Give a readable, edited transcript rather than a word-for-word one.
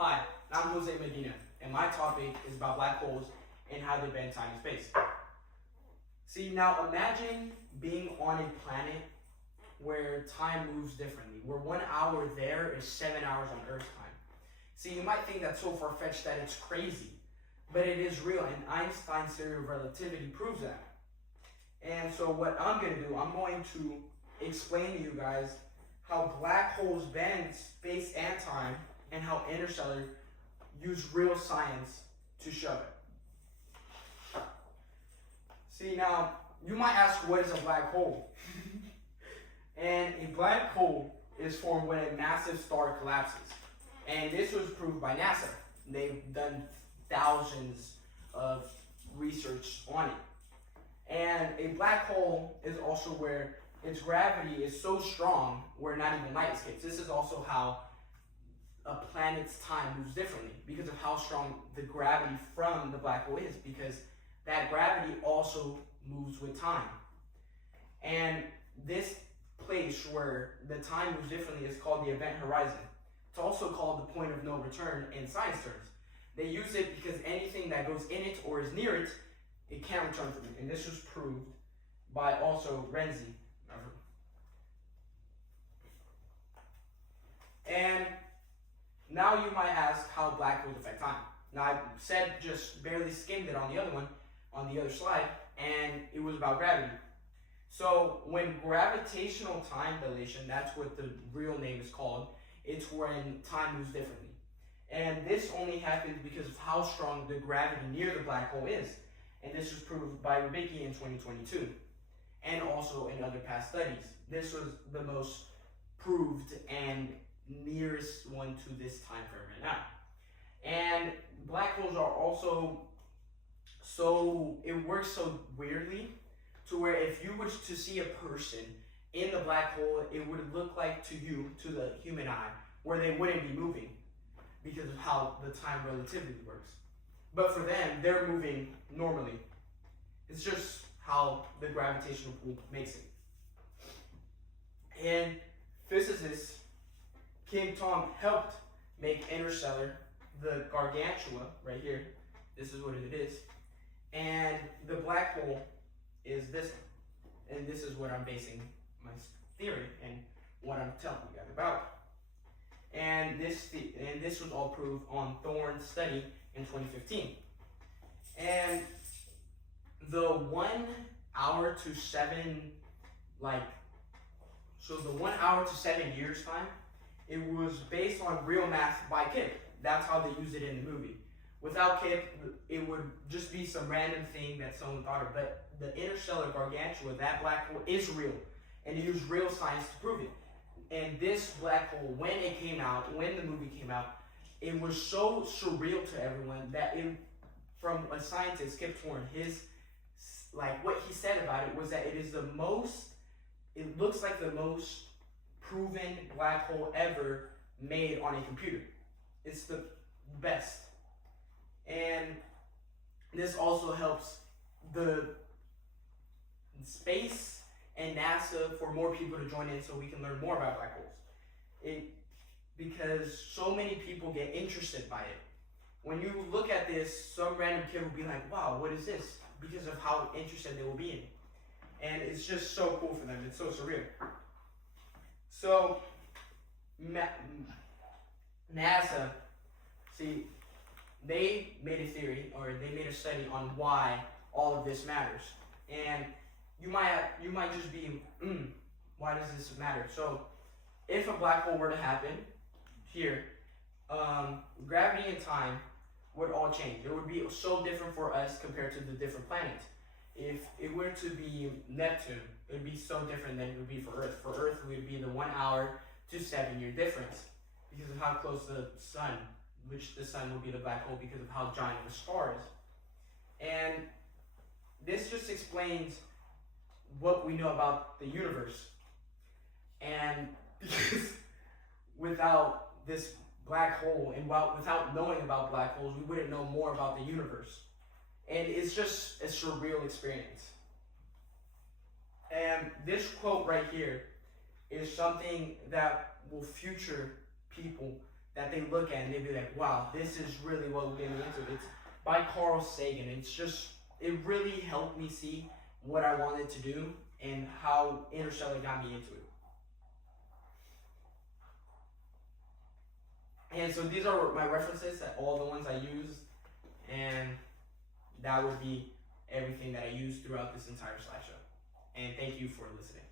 Hi, I'm Jose Medina, and my topic is about black holes and how they bend time and space. See, now imagine being on a planet where time moves differently, where 1 hour there is 7 hours on Earth time. See, you might think that's so far-fetched that it's crazy, but it is real, and Einstein's theory of relativity proves that. And so what I'm going to do, I'm going to explain to you guys how black holes bend space and time, and how Interstellar used real science to show it. See, now, you might ask, what is a black hole? And a black hole is formed when a massive star collapses. And this was proved by NASA. They've done thousands of research on it. And a black hole is also where its gravity is so strong where not even light escapes. This is also how a planet's time moves differently, because of how strong the gravity from the black hole is, because that gravity also moves with time. And this place where the time moves differently is called the event horizon. It's also called the point of no return in science terms. They use it because anything that goes in it or is near it, it can't return from it. And this was proved by also Renzi. And now you might ask how black holes affect time. Now I said, just barely skimmed it on the other one, on the other slide, and it was about gravity. So when gravitational time dilation, that's what the real name is called, it's when time moves differently. And this only happens because of how strong the gravity near the black hole is. And this was proved by Rybicki in 2022, and also in other past studies. This was the most proved and nearest one to this time frame right now. And black holes are also it works so weirdly to where if you were to see a person in the black hole, it would look like to you, to the human eye, where they wouldn't be moving because of how the time relativity works. But for them, they're moving normally. It's just how the gravitational pull makes it. And physicists Kim Thom helped make Interstellar, the Gargantua, right here. This is what it is. And the black hole is this one. And this is what I'm basing my theory and what I'm telling you guys about. And this was all proved on Thorne's study in 2015. And the 1 hour to 7, so the 1 hour to 7 years time, it was based on real math by Kip. That's how they used it in the movie. Without Kip, it would just be some random thing that someone thought of. But the Interstellar Gargantua, that black hole, is real. And they used real science to prove it. And this black hole, when it came out, when the movie came out, it was so surreal to everyone that from a scientist, Kip Thorne, what he said about it was that it looks like the most proven black hole ever made on a computer. It's the best. And this also helps the space and NASA for more people to join in so we can learn more about black holes. Because so many people get interested by it. When you look at this, some random kid will be like, wow, what is this? Because of how interested they will be in. And it's just so cool for them. It's so surreal. So, NASA, see, they made a theory, or they made a study on why all of this matters. And you might just be, why does this matter? So, if a black hole were to happen here, gravity and time would all change. It would be so different for us compared to the different planets. If it were to be Neptune, it would be so different than it would be for Earth. For Earth, it would be the 1 hour to 7 year difference because of how close the sun, which the sun will be the black hole because of how giant the star is. And this just explains what we know about the universe. And because without this black hole and without knowing about black holes, we wouldn't know more about the universe. And it's just a surreal experience. And this quote right here is something that will future people that they look at and they be like, wow, this is really what we're getting into. It's by Carl Sagan. It really helped me see what I wanted to do and how Interstellar got me into it. And so these are my references, all the ones I used, and that would be everything that I used throughout this entire slideshow. And thank you for listening.